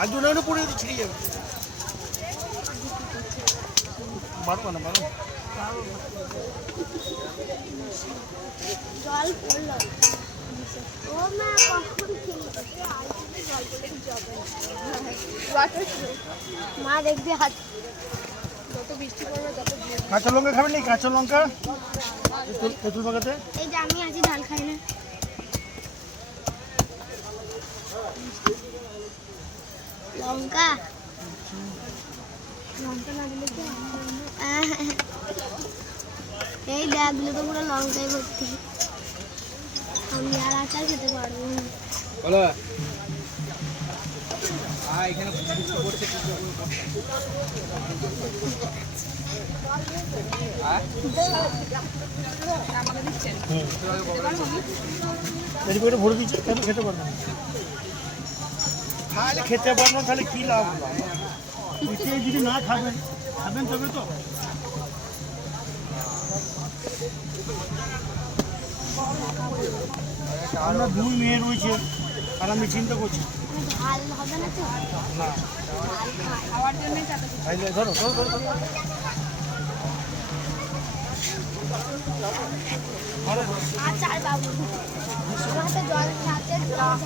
আর জন্য পড়ে ছিঁড়ে যাবে। বারো না বারো জল পড়লো ও মা কখন মা দেখবি হাত যত বৃষ্টি পড়বে তত কাঁচা লঙ্কা খাবেন নি? কাঁচা লঙ্কা তেঁতুল পাকাতে। এই যে আমি আছি ঝাল খাই না। লঙ্কা লঙ্কা না দিলে কি এই ব্যাগগুলো তো পুরো লঙ্কায় ভর্তি। আমি আর আচার খেতে পারবো না। বলো এখানে ভরে দিচ্ছি, কেন খেতে পারবো না? তাহলে খেতে পারবো না, তাহলে কি লাভ হলো? যদি না খাবেন খাবেন তবে তো। আমরা দুই মেয়ে রয়েছে আর আমি চিন্তা করছি ঝাল হবে না তো না খাওয়ার জন্যই তাইলে ধরো ধরো ধরো ধরো। আচার বাবু আমার তো জল খাতে